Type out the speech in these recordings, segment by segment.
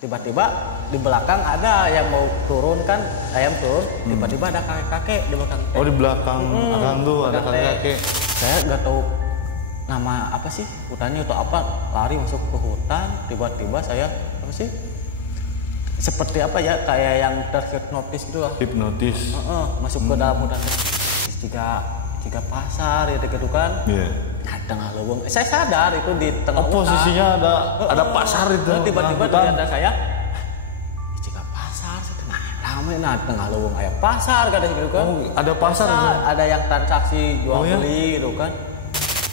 Tiba-tiba di belakang ada yang mau turun kan, ayam turun, tiba-tiba ada kakek-kakek di belakang. Oh di belakang akang tuh ada kakek-kakek. Saya nggak tahu nama apa sih hutannya atau apa, lari masuk ke hutan, tiba-tiba saya apa sih? Seperti apa ya, kayak yang terhipnotis gitu lah. Hipnotis. Masuk ke dalam hutan. Jika pasar ya gitu kan. Iya. Nah, tengah lubang. Saya sadar itu di tengah hutan. Posisinya ada pasar itu. Tiba-tiba ternyata saya jika pasar setengah ramai tengah lubang ayam pasar kata gitu kan. Oh, ada pasar. Ada yang transaksi jual beli gitu kan.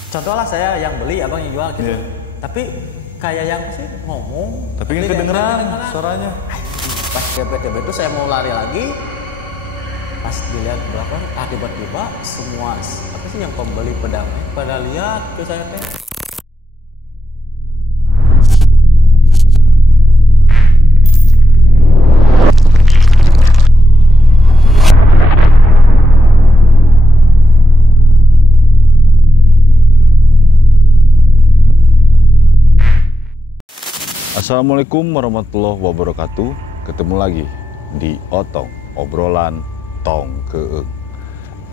Contoh lah saya yang beli, abang yang jual gitu. Yeah. Tapi kayak yang sih ngomong. Tapi nggak kedengeran suaranya. Pas tiba-tiba itu saya mau lari lagi. Pas dilihat ke belakang, tiba-tiba semua apa sih yang pembeli pedang pada lihat ke saya teh. Assalamualaikum warahmatullahi wabarakatuh. Ketemu lagi di Otong, obrolan Tong Keeng.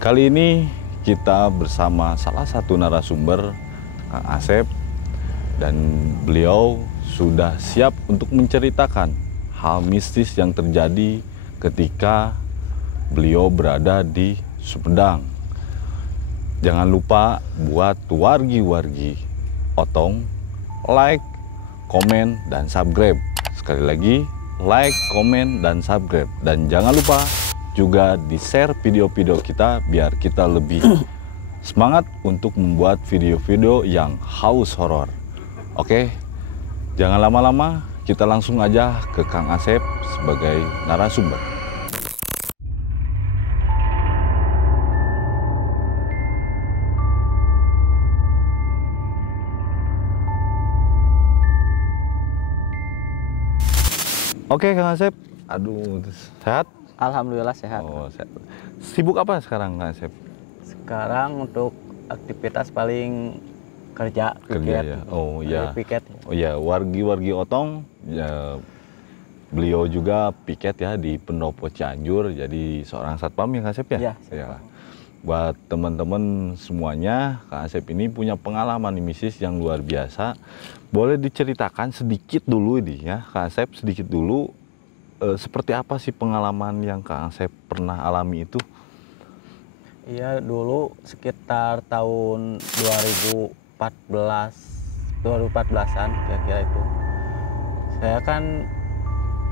Kali ini kita bersama salah satu narasumber, Kang Asep, dan beliau sudah siap untuk menceritakan hal mistis yang terjadi ketika beliau berada di Sumedang. Jangan lupa buat wargi-wargi Otong like, komen, dan subscribe. Sekali lagi, like, komen, dan subscribe. Dan jangan lupa juga di-share video-video kita biar kita lebih semangat untuk membuat video-video yang haus horor. Oke, jangan lama-lama, kita langsung aja ke Kang Asep sebagai narasumber. Oke, Kang Asep. Aduh, sehat? Alhamdulillah sehat. Oh, sehat. Sibuk apa sekarang, Kang Asep? Sekarang untuk aktivitas paling kerja ya. Oh iya. Piket. Oh iya, wargi-wargi Otong ya, beliau juga piket ya di Pendopo Cianjur, jadi seorang satpam ya, Kang Asep ya? Iya. Ya. Buat teman-teman semuanya, Kang Asep ini punya pengalaman mistis yang luar biasa. Boleh diceritakan sedikit dulu ini ya, Kang Asep, sedikit dulu seperti apa sih pengalaman yang Kang Asep pernah alami itu? Iya, dulu sekitar tahun 2014-an kira-kira itu. Saya kan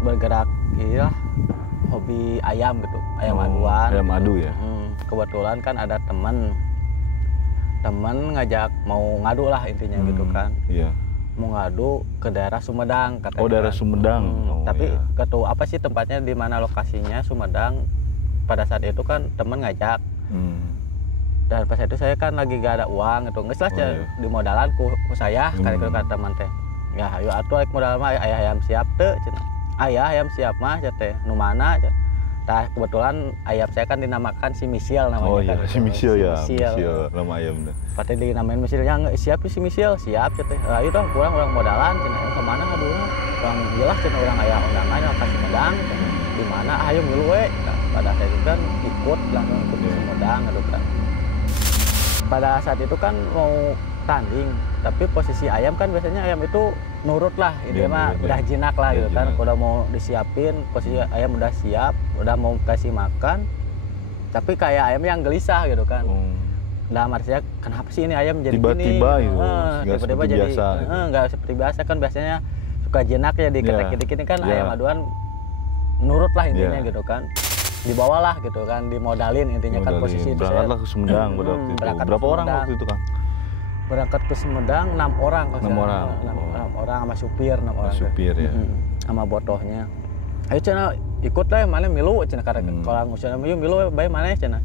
bergerak ya hobi ayam gitu, ayam aduan. Ayam adu ya. Kebetulan kan ada teman ngajak mau ngadu lah intinya gitu kan. Iya. Mau ngadu ke daerah Sumedang katanya. Oh, daerah Sumedang. Tapi iya. ketua apa sih tempatnya, di mana lokasinya Sumedang. Pada saat itu kan teman ngajak. Dan pas itu saya kan lagi gak ada uang gitu. Nggak jelas iya. di modalan ku saya kali itu kata teman teh. Ya ayo atuh aik modal mah ayah ayam siap teu cenah. Ayah ayam siap mah teh. Nu mana cenah. Tah kebetulan ayam saya kan dinamakan si Misil namanya. Oh iya, kan, si Misil ya. Misil nama ayamnya. Pasti dinamain Misilnya, nggak siap si Misil, siap teh. Ayo toh kurang modalan cenah. Kemana aduh? Orang jelas cenah orang aya undangan ka Sumedang. Di mana ayo milu we. Pada saat itu kan ikut langsung ikut ke Sumedang gitu kan. Pada saat itu kan mau tanding, tapi posisi ayam kan biasanya ayam itu nurut lah, ini mah udah jinak lah gitu kan. Udah mau disiapin, posisi ayam udah siap, udah mau kasih makan, tapi kayak ayam yang gelisah gitu kan. Dalam arti saya, kenapa sih ini ayam jadi tiba-tiba gini? Gitu, tiba-tiba jadi nggak seperti biasa kan, biasanya suka jinak ya diketek-ketek ini kan. Ayam aduan nurut lah intinya gitu kan. Dibawalah gitu kan, dimodalin intinya kan posisi itu. Berangkatlah ke Sumedang pada waktu itu. Berapa orang waktu itu, Kang? Berangkat ke Sumedang 6 orang. 6 orang. 6 orang sama supir, 6 orang. Supir ya. Sama botohnya. Ayo cenah ikut lah, mana milu cenah karena kalau ngusahana milu bae mana cenah.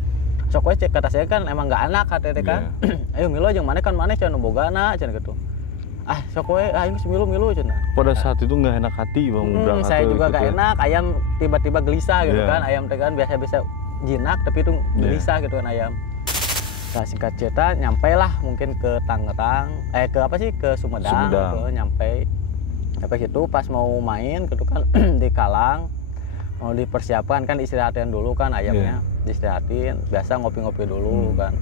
Sok we cek kata saya kan emang enggak enak katanya kan. Ayo milu jeung mana kan mana cenah bogana cenah gitu. Ah sok we aing geus milu cenah. Pada saat itu enggak enak hati Bang berangkat. Saya juga enggak enak, ayam tiba-tiba gelisah gitu kan. Ayam teh kan biasa-biasa jinak tapi itu gelisah gitu kan ayam. Nah, singkat cerita nyampe lah mungkin ke Tangerang, ke apa sih, ke Sumedang. Gitu, nyampe Sampai situ pas mau main gitu kan di kalang mau dipersiapkan kan istirahatin dulu kan ayamnya diistirahatin biasa ngopi-ngopi dulu kan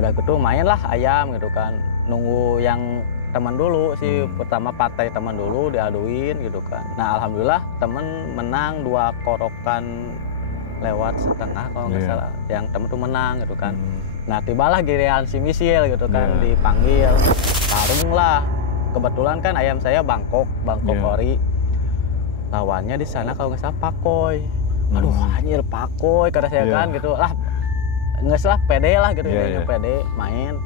udah gitu mainlah ayam gitu kan nunggu yang teman dulu sih pertama partai teman dulu diaduin gitu kan. Nah alhamdulillah temen menang 2 korokan lewat setengah kalau nggak salah yang temen tuh menang gitu kan. Nah tibalah giliran si misil gitu kan dipanggil tarung lah kebetulan kan ayam saya Bangkok ori lawannya di sana kalau nggak salah Pakoy. Aduh anjir Pakoy kata saya kan gitu lah nggak salah pede lah gitu pede main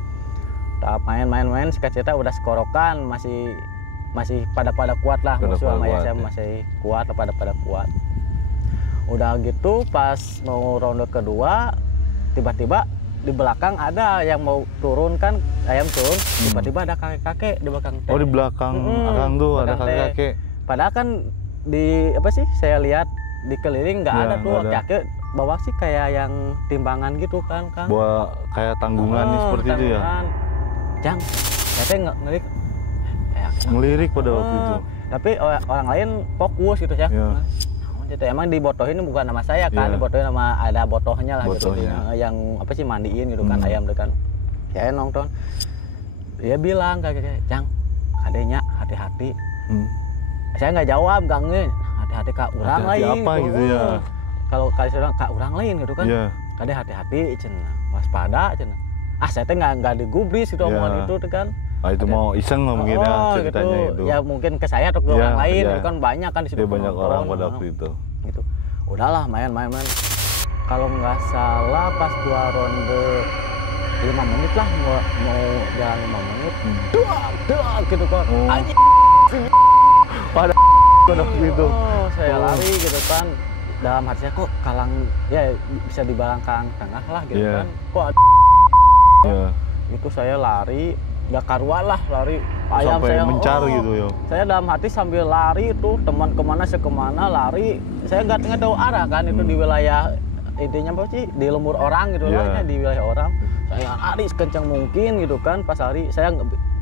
sekecita udah skorokan masih pada kuat lah musuh sama saya masih kuat pada kuat. Udah gitu pas mau ronde kedua tiba-tiba di belakang ada yang mau turun kan ayam turun tiba-tiba ada kakek-kakek di belakang teh. Oh di belakang akang tuh ada kakek-kakek. Padahal kan di apa sih saya lihat di keliling nggak ada tuh kakek bawa sih kayak yang timbangan gitu kan Kang. Bawa kayak tanggungan seperti itu ya. Jang, saya ngelirik. Ngelirik pada waktu itu. Tapi orang lain fokus gitu ya. Gitu. Emang dibotohin bukan nama saya kan, dibotohin nama ada botohnya lah gitu. Yang apa sih mandiin gitu kan ayam tuh kan. Ya nonton. Dia bilang kayak Jang, adenya hati-hati. Saya nggak jawab, gangnya hati-hati kak urang lain. Apa gitu ya? Kalau kali seorang kak urang lain gitu kan. Kade hati-hati, cenah waspada cenah. Saya teh nggak digubris gitu omongan itu kan. Itu mau iseng mungkin ya ceritanya gitu. Ya mungkin ke saya atau ke orang lain itu kan banyak kan di situ. Banyak orang pada waktu itu. Gitu. Udahlah main. Kalau nggak salah pas 2 ronde 5 menit lah mau jalan 5 menit. Duak gitu kan. Anjing. Pada gitu. Saya lari gitu kan. Dalam hati saya kok kalang ya bisa dibilang kalang tengah lah gitu kan. Kok itu saya lari nggak karuan lah lari ayam sampai saya mencar gitu ya. Saya dalam hati sambil lari itu teman kemana saya kemana lari saya nggak tahu arah kan itu di wilayah intinya apa sih di lembur orang gitu lah di wilayah orang saya lari sekencang mungkin gitu kan pas lari saya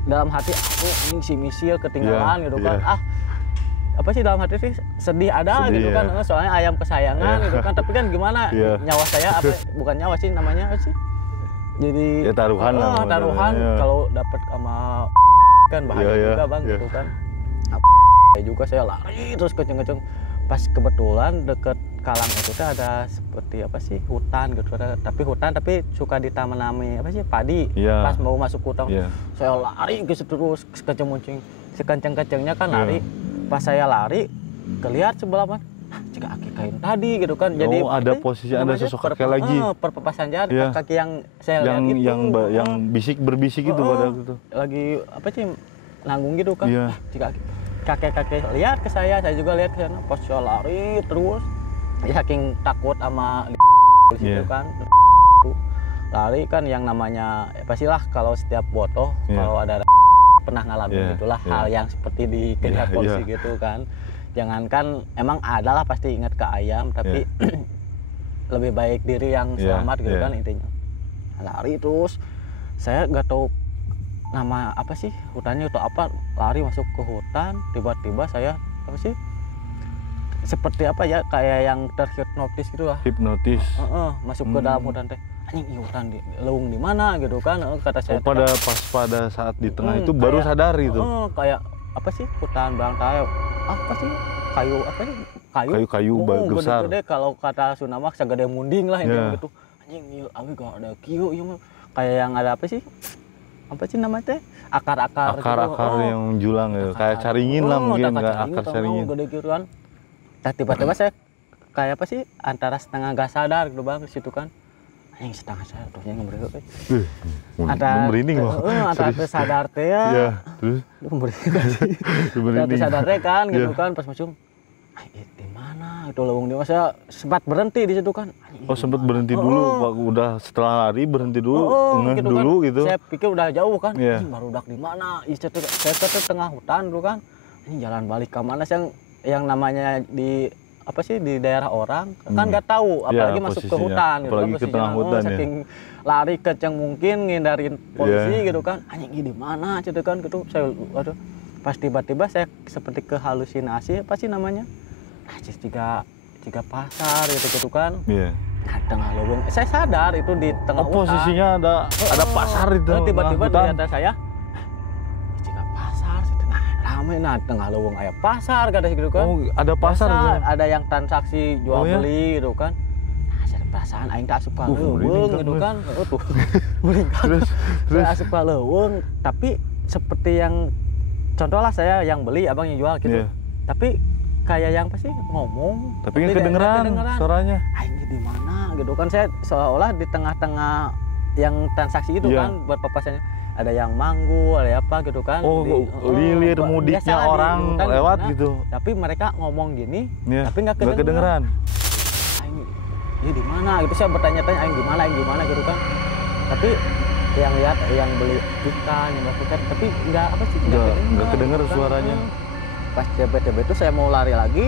dalam hati aku ini si misil ketinggalan gitu kan apa sih dalam hati sih sedih gitu kan soalnya ayam kesayangan gitu kan tapi kan gimana nyawa saya apa bukan nyawa sih namanya apa sih jadi taruhan lah taruhan kalau dapat sama kan bahaya juga bang gitu kan juga saya lari terus kenceng-kenceng pas kebetulan deket kalang itu tuh ada seperti apa sih hutan gitu tapi suka ditanami apa sih padi pas mau masuk hutan saya lari gitu terus sekenceng-kencengnya kan lari pas saya lari kelihat sebelah mana jika kaki kain tadi gitu kan jadi ada posisi ada sosok kakek lagi perpapasan jalan kaki yang saya lihat itu yang berbisik itu pada waktu itu lagi apa sih nanggung gitu kan jika kakek lihat ke saya juga lihat ke sana pas saya lari terus saking takut sama di situ kan lari kan yang namanya pastilah kalau setiap botoh kalau ada pernah ngalamin gitulah hal yang seperti dikejar polisi gitu kan. Jangankan emang adalah pasti ingat ke ayam tapi lebih baik diri yang selamat gitu kan intinya. Lari terus saya nggak tahu nama apa sih hutannya atau apa lari masuk ke hutan tiba-tiba saya apa sih seperti apa ya kayak yang terhipnotis gitu lah. Hipnotis. Masuk ke dalam hutan teh. Anjing hutan di leuweung di mana gitu kan kata saya. Pada saat di tengah itu baru sadar gitu. Kayak apa sih hutan bang tayo apa sih kayu apa sih kayu besar gede kalau kata Sunda mah sagede munding lah ini gitu anjing ieu abi gak ada kieu ieu mah kayak yang ada apa sih namanya teh akar-akar yang julang gitu kayak caringin lah mungkin akar caringin gede gitu kan tiba-tiba saya kayak apa sih antara setengah gak sadar gitu bang di situ kan yang setengah sadar terusnya ngebreu merinding mah antara sadar teh ya terus merinding sadar teh kan gitu kan pas masuk di mana itu leuweung di mana saya sempat berhenti di situ kan sempat berhenti dulu Pak udah setelah lari berhenti dulu gitu dulu kan. gitu saya pikir udah jauh kan baru udah di mana saya ke tengah hutan dulu kan ini jalan balik ke mana yang namanya di apa sih di daerah orang kan nggak tahu apalagi masuk ke hutan gitu apalagi kan ke tengah hutan saking lari kenceng mungkin ngindarin polisi gitu kan anjing di mana gitu kan gitu saya aduh Pas tiba-tiba saya seperti kehalusinasi, apa sih namanya? Jika pasar gitu kan. Iya. Nah, tengah lubang. Saya sadar itu di tengah Oh, posisinya ada pasar itu. Tiba-tiba di hutan. atas saya, jika pasar, nah rame nah tengah lubang aya pasar kata gitu kan. Oh, ada pasar Biasa, itu. ada yang transaksi jual Oh, ya? beli gitu kan. Nah, saya perasaan aing tak asup ka leuweung merinding gitu kan, kan. Tuh. Merinding. Terus Saya asup ka leuweung, tapi seperti yang contoh lah saya yang beli, abang yang jual gitu. Iya. Tapi kayak yang pasti ngomong, Tapi nggak kedengeran suaranya. Aing di mana gitu kan, saya seolah di tengah-tengah yang transaksi itu Iya. kan buat papasannya. Ada yang manggu, ada apa gitu kan. Oh, lilir mudiknya biasa di orang hutan lewat gimana, gitu. Tapi mereka ngomong gini, Iya. tapi nggak Nggak kedengeran. kedengeran. Aing ini di mana gitu, saya bertanya-tanya aing di mana gitu kan. Tapi yang lihat yang beli ikan, yang melakukan, tapi nggak apa sih, Nggak kedenger gitu kan. suaranya. Pas tiba-tiba itu saya mau lari lagi,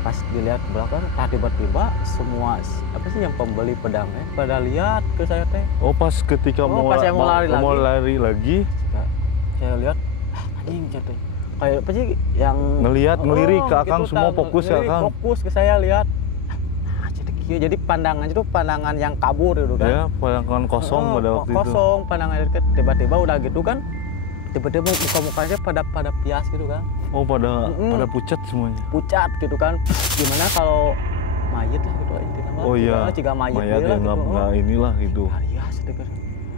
pas dilihat ke belakang, tiba-tiba semua apa sih yang pembeli pedangnya pada lihat ke saya teh. Oh, pas ketika Pas saya mau lari lagi Saya lihat, anjing jatuh. Kayak apa sih yang ngelirik ke Akang, gitu, semua fokus ke ngelirik, Akang. Fokus ke saya lihat. Nah, jadi pandangan itu pandangan yang kabur gitu kan. Ya, pandangan kosong pada waktu itu. Kosong, pandangan deket. Tiba-tiba udah gitu kan. Tiba-tiba muka-mukanya pada pias gitu kan. Oh, pada pucat semuanya. Pucat gitu kan. Gimana kalau mayit lah gitu intinya mah. Oh iya. Jika mayit Mayat lah yang gitu. nggak inilah gitu. Iya, sedikit.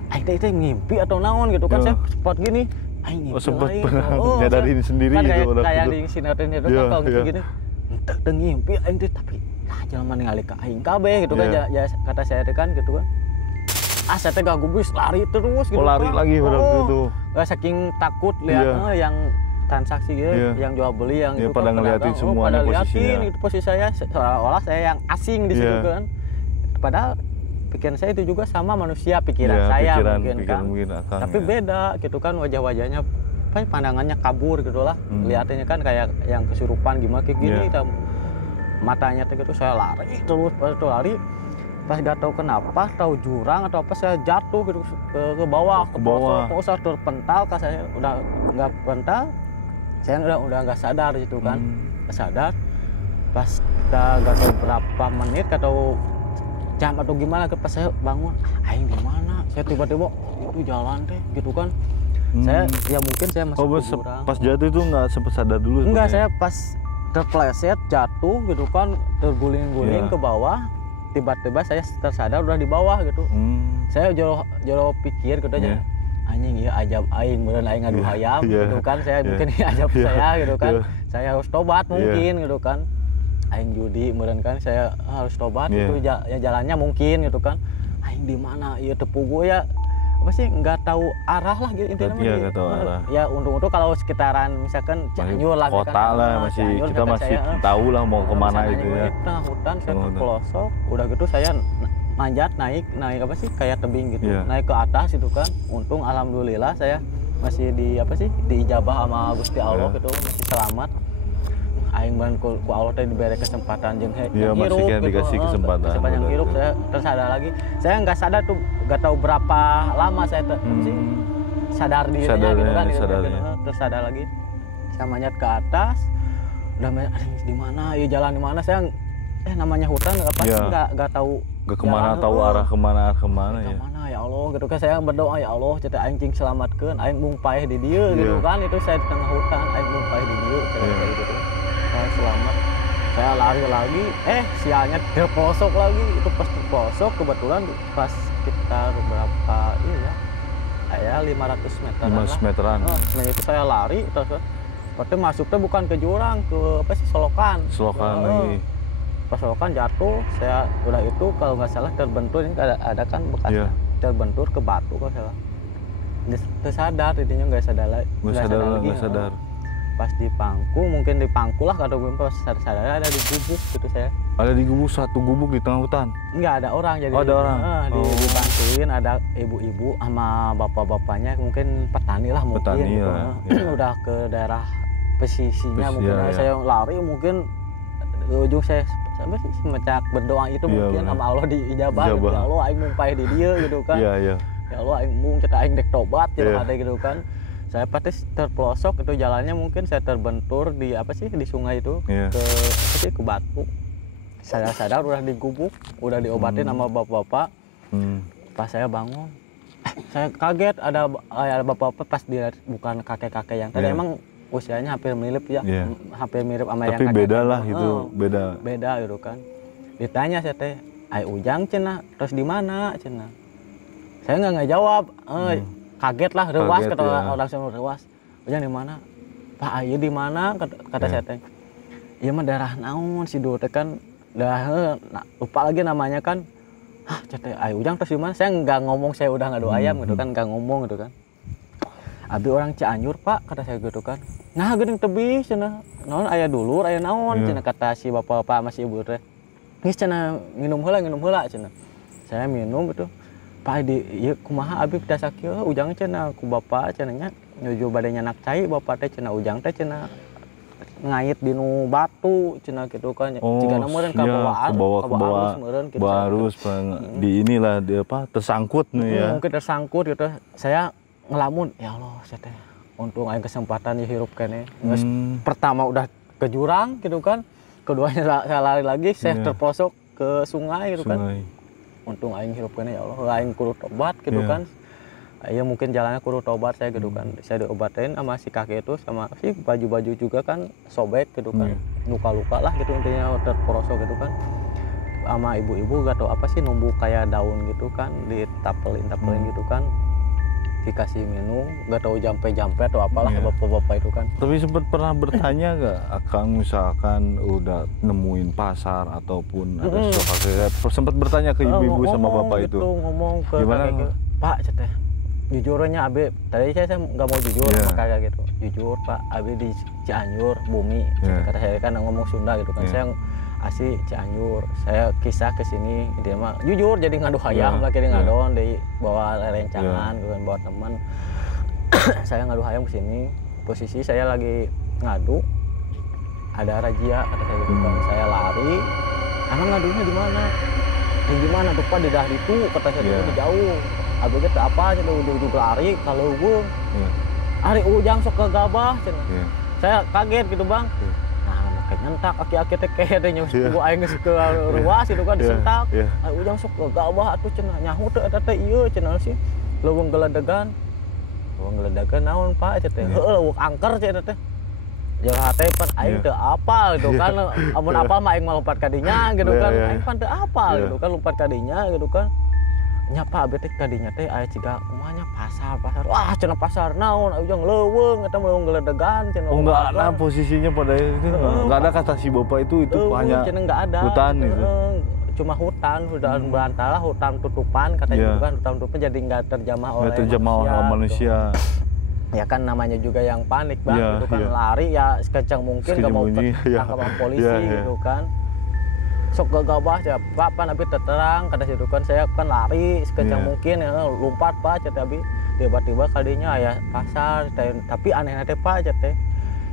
Aing teh ngimpi atau naon gitu kan, Ya. saya spot gini. Aing ngimpi. Oh, sempat lain. pernah nyadarin sendiri kan gitu pada kayak waktu di itu. sinetron itu Iya, kan kalau gitu iya. gini. Teu ngimpi aing teh tapi jangan ningali ka aing kabeh gitu kan Iya. ya kata saya teh kan gitu kan. Saya teh gabubis lari terus gitu. Oh, lari kan. lagi pada waktu itu. Saking takut lihat Iya. yang transaksi gitu, Iya. yang jual beli yang Iya, itu pada kan, ngeliatin pedagang, semuanya pada posisinya. liatin itu posisi saya seolah saya yang asing di situ Iya. kan. Padahal pikiran saya itu juga sama manusia, pikiran Iya, saya pikiran kan. mungkin Akang. Tapi ya. beda gitu kan, wajah-wajahnya apa ya, pandangannya kabur gitu lah. Lihatannya kan kayak yang kesurupan gimana kayak gini. Iya. Matanya tuh gitu, saya lari terus, pas itu lari pas gak tahu kenapa, tahu jurang atau apa saya jatuh gitu ke bawah, Ke bawah. kok usah terpental, kan saya udah nggak pental, saya udah nggak sadar gitu kan. Nggak sadar pas kita gak tahu berapa menit atau jam atau gimana, pas saya bangun, aing di mana, saya tiba-tiba itu jalan deh gitu kan. Saya ya mungkin saya masuk ke jurang. Pas jatuh itu nggak sempat sadar dulu. Enggak, sebenarnya? saya pas terpleset jatuh gitu kan, terguling-guling Iya. ke bawah, tiba-tiba saya tersadar udah di bawah gitu. Saya jero pikir gitu aja, Iya. anjing ya ajab aing beneran aing ngadu hayam Iya. gitu kan, saya Iya. mungkin ini ajab Iya. saya gitu kan. Iya. Saya harus tobat mungkin gitu kan, aing judi beneran kan, saya harus tobat. Iya. Itu ya jalannya mungkin gitu kan, aing di mana ya tepugu ya apa sih, nggak tahu arah lah gitu intinya. Iya, nggak tahu arah. Ya untung-untung kalau sekitaran misalkan Cianjur lah kota misalkan, lah, masih Cianjur, kita misalkan masih saya, tahu lah mau kemana sananya itu gue ya. di tengah hutan, saya Tengah ke hutan. pelosok, udah gitu saya manjat naik apa sih kayak tebing gitu, Iya. naik ke atas itu kan. Untung alhamdulillah saya masih di apa sih, diijabah sama Gusti Allah Iya. gitu, masih selamat. Aing ban ku Allah teh diberi kesempatan jeung Iya, masih kayak dikasih kesempatan, yang betul. hirup, saya tersadar lagi. Saya nggak sadar tuh, nggak tahu berapa lama saya sih sadar dirinya Sadarnya, gitu kan, sadarnya. tersadar lagi. Saya manjat ke atas, udah di mana ya, jalan di mana, saya namanya hutan apa sih, Iya. nggak tahu Gak kemana, jalan, tahu arah kemana ya. kemana ya Allah gitu kan. Saya berdoa, ya Allah cetak aing cing selamatkeun, aing mung paeh di dieu gitu Iya. kan. Itu saya di tengah hutan, aing mung paeh di dieu, saya Iya. kayak gitu. Saya selamat, saya lari lagi, sialnya ke pelosok lagi. Itu pas di pelosok kebetulan pas sekitar berapa ya, kayak 500 meter 500 meteran. Nah itu saya lari terus berarti masuknya bukan ke jurang, ke apa sih, selokan. Selokan lagi. Pas selokan jatuh, saya udah itu kalau nggak salah terbentur, ini ada kan bekasnya, Iya. terbentur ke batu kalau salah. Tersadar, intinya nggak sadar lagi. Nggak sadar. Pas di pangku, mungkin di pangku lah kalau gue pas sadar ada di gubuk gitu saya. Ada di gubuk, satu gubuk di tengah hutan. Nggak ada orang, jadi Oh, ada orang. dibantuin, ada ibu-ibu sama bapak-bapaknya, mungkin petani lah mungkin. Petani gitu. lah, iya. Udah ke daerah pesisinya mungkin, iya. saya lari mungkin di ujung saya sampai sih semacam berdoa itu, Iya, mungkin benar. sama Allah diijabah gitu. Ijabah. Ya Allah aing mung paeh di dieu gitu kan. Iya, iya. Ya Allah aing mung cetak aing dek tobat gitu Iya. ada gitu kan. Saya pasti terpelosok itu jalannya, mungkin saya terbentur di apa sih di sungai itu Iya. ke apa sih ke batu. Saya sadar udah digubuk, udah diobatin sama bapak-bapak. Pas saya bangun, saya kaget ada bapak-bapak pas dia bukan kakek-kakek yang tadi, Iya. emang usianya hampir mirip ya, Iya. hampir mirip sama yang Tapi kakek. beda lah itu, beda. Beda gitu kan. Ditanya saya teh, "Ai Ujang cenah, terus di mana cenah?" Saya nggak ngejawab, kaget lah, rewas Kaget, kata ya. orang semua, rewas. "Ujang di mana?" "Pak Ayu di mana?" kata Ya. saya teh. "Iya mah daerah naon si Dul teh kan, daerah lupa lagi namanya kan." "Hah, teh Ayu Ujang terus di mana?" Saya nggak ngomong, saya udah ngadu ayam gitu kan, nggak ngomong gitu kan. "Abi orang Cianjur Pak," kata saya gitu kan. "Nah geuning tebih cenah, naon aya dulur aya naon?" cenah kata si bapak-bapak masih ibu teh. "Geus cenah minum heula cenah." Saya minum itu. "Pak di ieu kumaha abi da sakieu Ujang cenah ku bapak cenah nya nuju bade nyanak cai bapak teh cenah Ujang teh cenah ngait di nu batu cenah gitu kan." Cigana meureun ka bawah meureun gitu. Barus di inilah dia apa tersangkut nih ya. Mungkin tersangkut gitu. Saya ngelamun, ya Allah saya teh untung aing kesempatan hirup kene. Geus pertama udah ke jurang gitu kan. Keduanya saya lari lagi, saya terprosok ke sungai gitu kan. Untung aing hirup kene, ya Allah aing kudu tobat gitu kan. Ya mungkin jalannya kudu tobat saya gitu kan. Saya diobatin sama si kakek itu, sama si baju-baju juga kan sobek gitu kan. Luka-luka lah gitu intinya, terprosok gitu kan. Sama ibu-ibu gak tau apa sih numbuk kayak daun gitu kan, ditapelin gitu kan. Dikasih minum, gak tahu jampe atau apalah bapak-bapak itu kan. Tapi sempat pernah bertanya gak Akang misalkan udah nemuin pasar ataupun ada sesuatu, sempat bertanya ke ibu-ibu sama bapak gitu, itu ngomong ke gimana? kakek, "Pak ceteh jujurnya Abi tadi saya nggak mau jujur sama kakek gitu, jujur Pak Abi di Cianjur bumi," kata saya kan ngomong Sunda gitu kan. Saya asli Cianjur, saya kisah ke sini dia mah jujur jadi ngadu hayam lagi di ngadon di bawa rencangan gitu kan, bawa teman. Saya ngadu hayam ke sini, posisi saya lagi ngadu ada razia kata saya gitu kan. Saya lari, "Emang ngadunya di mana?" "Di mana tuh Pak, di daerah itu," kata saya itu jauh. Abi teh apa aja ujung lari kalau gue Ari Ujang sok ke gabah cenah. Saya kaget gitu Bang. Nyentak aki-aki teh kayaknya nyus gua aing geus ke ruas gitu kan disentak. Ari Ujang sok ke gabah atuh cenah, nyaho teh eta teh ieu cenah sih leuweung geledegan. Leuweung geledegan naon Pak teh? Heueuh leuweung angker cenah teh. Jeung hate pan aing teu apal gitu kan. Amun apal mah aing mah lompat ka dinya gitu kan. Aing pan teu apal gitu kan lompat ka dinya gitu kan. Nya Pak abi teh ka dinya teh aya ciga umahnya pasar. Wah cenah pasar naon Ujang leuweung eta leuweung geledegan cenah. Oh enggak ada posisinya pada itu. Enggak ada kata si bapak itu hanya hutan gitu. Cuma hutan belantara, hutan tutupan katanya gitu kan. Hutan tutupan jadi enggak terjamah oleh manusia. Ya kan namanya juga yang panik Bang gitu kan, lari ya sekencang mungkin enggak mau tangkap polisi gitu kan. Sok gegabah ya Pak pan abi terang kata situ kan, saya kan lari sekencang mungkin ya lompat Pak cat abi tiba-tiba kadinya aya pasar tapi anehna teh Pak cat teh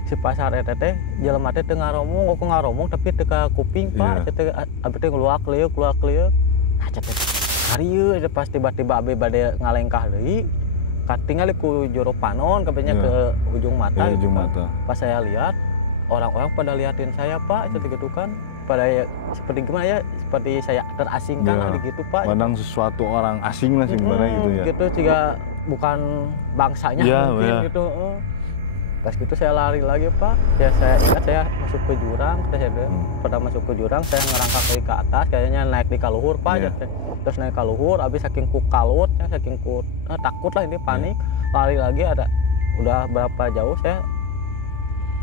si pasar eta teh jelema teh teu ngaromong tapi teu ka kuping Pak cat teh abi teh keluar kleueuk nah cat teh harieu pas tiba-tiba abi bade ngalengkah deui katingali ku jero panon kabehnya ke ujung mata gitu kan. Pas saya lihat orang-orang pada liatin saya Pak cat gitu kan, pada ya, seperti gimana ya, seperti saya terasingkan gitu Pak. Pandang sesuatu orang asing lah sebenarnya gitu ya. Gitu juga bukan bangsanya mungkin gitu. Pas gitu saya lari lagi Pak. Ya saya ingat saya masuk ke jurang, pada masuk ke jurang saya ngerangkak ke atas, kayaknya naik di kaluhur Pak. Terus naik kaluhur, habis saking ku kalut, saking ku takut lah ini panik, lari lagi ada udah berapa jauh saya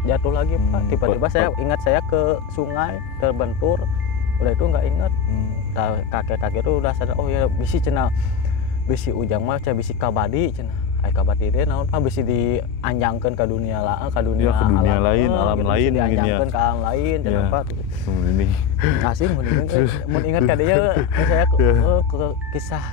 jatuh lagi Pak. Tiba-tiba saya ingat saya ke sungai terbentur, udah itu nggak ingat. Kakek-kakek itu udah sadar, oh ya bisi cenah bisi Ujang mah cenah bisi kabadi cenah. Ai kabadi teh naon Pak, bisi dianjangkeun ke dunia alam lain, alam gitu, lain dianjangkeun ke alam lain cenah Pak. Ini asing mun ingat kadinya saya ke kisah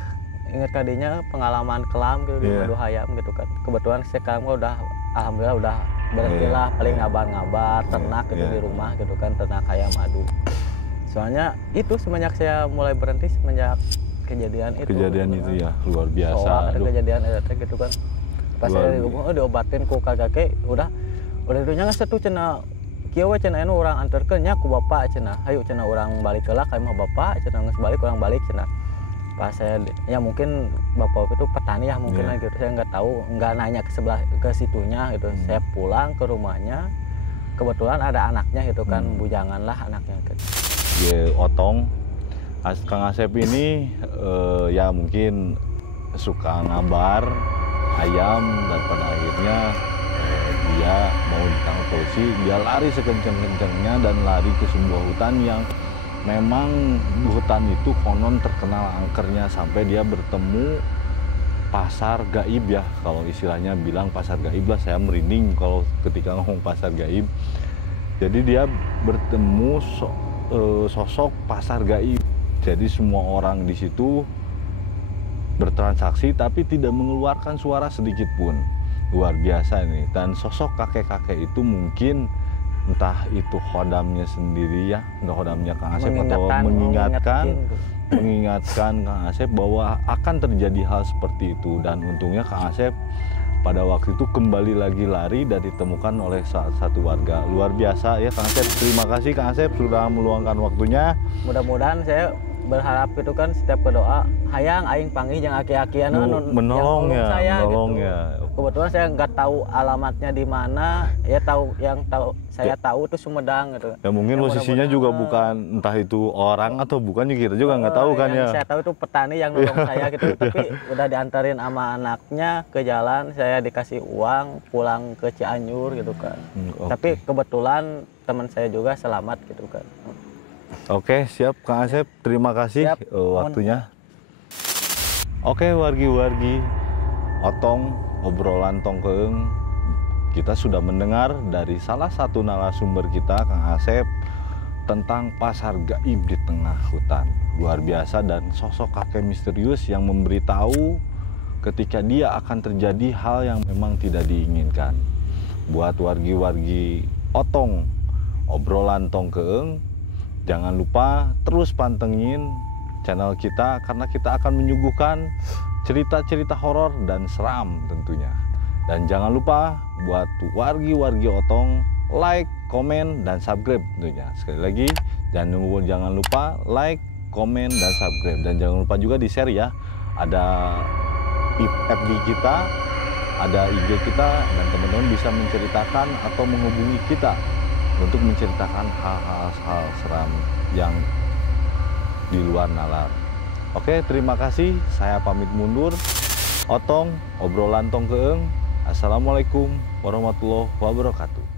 ingat kadinya pengalaman kelam gitu di Madu Hayam gitu kan. Kebetulan sekarang udah alhamdulillah udah berhentilah paling ngabar-ngabar ternak gitu di rumah gitu kan, ternak ayam madu. Soalnya itu semenjak saya mulai berhenti semenjak kejadian itu ya luar biasa. Ada kejadian itu gitu kan. pas saya diobatin ku kakek udah dulunya nggak setu cenah kieu we cenah anu urang anterkeun nya ku bapak cenah hayu cenah urang balik heula ka imah bapak cenah geus balik urang balik cenah pas saya ya mungkin bapak itu petani ya mungkin gitu saya nggak tahu nggak nanya ke sebelah ke situnya gitu saya pulang ke rumahnya kebetulan ada anaknya gitu kan bujangan lah anaknya gitu. Otong Kang Asep ini ya mungkin suka ngabar ayam dan pada akhirnya dia mau ditangkap polisi, dia lari sekencang-kencangnya dan lari ke sebuah hutan yang memang hutan itu konon terkenal angkernya sampai dia bertemu pasar gaib ya, kalau istilahnya bilang pasar gaib lah, saya merinding kalau ketika ngomong pasar gaib. Jadi dia bertemu sosok pasar gaib. Jadi semua orang di situ bertransaksi tapi tidak mengeluarkan suara sedikit pun. Luar biasa nih. Dan sosok kakek-kakek itu mungkin entah itu khodamnya sendiri ya, entah khodamnya Kang Asep atau mengingatkan Kang Asep bahwa akan terjadi hal seperti itu. Dan untungnya Kang Asep pada waktu itu kembali lagi lari dan ditemukan oleh salah satu warga. Luar biasa ya Kang Asep. Terima kasih Kang Asep sudah meluangkan waktunya. Mudah-mudahan saya berharap itu kan setiap berdoa hayang aing panggih yang aki-akian menolong ya, saya menolong gitu. ya. Kebetulan saya nggak tahu alamatnya di mana, ya saya tahu itu Sumedang gitu. Ya mungkin posisinya juga bukan entah itu orang atau bukan kita juga nggak tahu kan ya. Saya tahu itu petani yang nolong saya gitu, tapi udah diantarin sama anaknya ke jalan, saya dikasih uang pulang ke Cianjur gitu kan. Tapi kebetulan teman saya juga selamat gitu kan. Oke, siap Kang Asep, terima kasih waktunya. Oke, wargi-wargi Otong obrolan Tong Keung, kita sudah mendengar dari salah satu narasumber kita Kang Asep tentang pasar gaib di tengah hutan. Luar biasa, dan sosok kakek misterius yang memberitahu ketika dia akan terjadi hal yang memang tidak diinginkan. Buat wargi-wargi Otong obrolan Tong Keung, jangan lupa terus pantengin channel kita karena kita akan menyuguhkan cerita-cerita horor dan seram tentunya. Dan jangan lupa buat wargi-wargi Otong like, komen, dan subscribe tentunya. Sekali lagi jangan lupa like, komen, dan subscribe. Dan jangan lupa juga di share ya. Ada FB kita, ada IG kita, dan teman-teman bisa menceritakan atau menghubungi kita untuk menceritakan hal-hal seram yang di luar nalar. Oke, terima kasih. Saya pamit mundur. Otong, obrolan Tong Keung. Assalamualaikum warahmatullahi wabarakatuh.